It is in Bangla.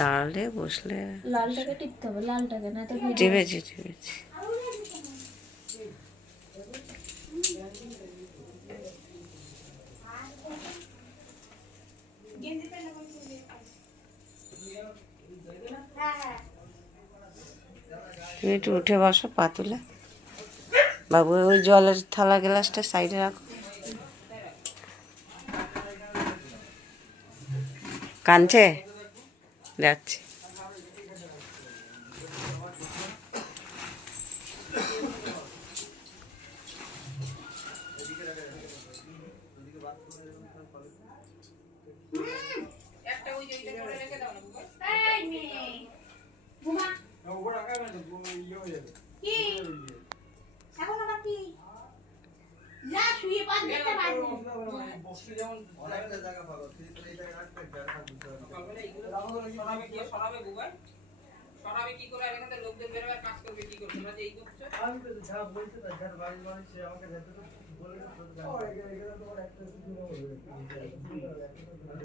দাঁড়ালে বসলে লালটাকে টিপতে হবে, লালটাকে না তো টিপেছি টিপেছি। তুমি একটু উঠে বসো পা তুলে। বাবু ওই জলের থালা গ্লাসটা সাইডে রাখো। কাঁদছে? যাচ্ছে। সরাবে কি করে? আর এখানে লোকদের বেরোবার কাজ করবে কি করে? তোমরা যে এই করছো, আমি তো যা বলতে তাই যার বাড়ি বাড়ি সে আমাকে যেতে বলে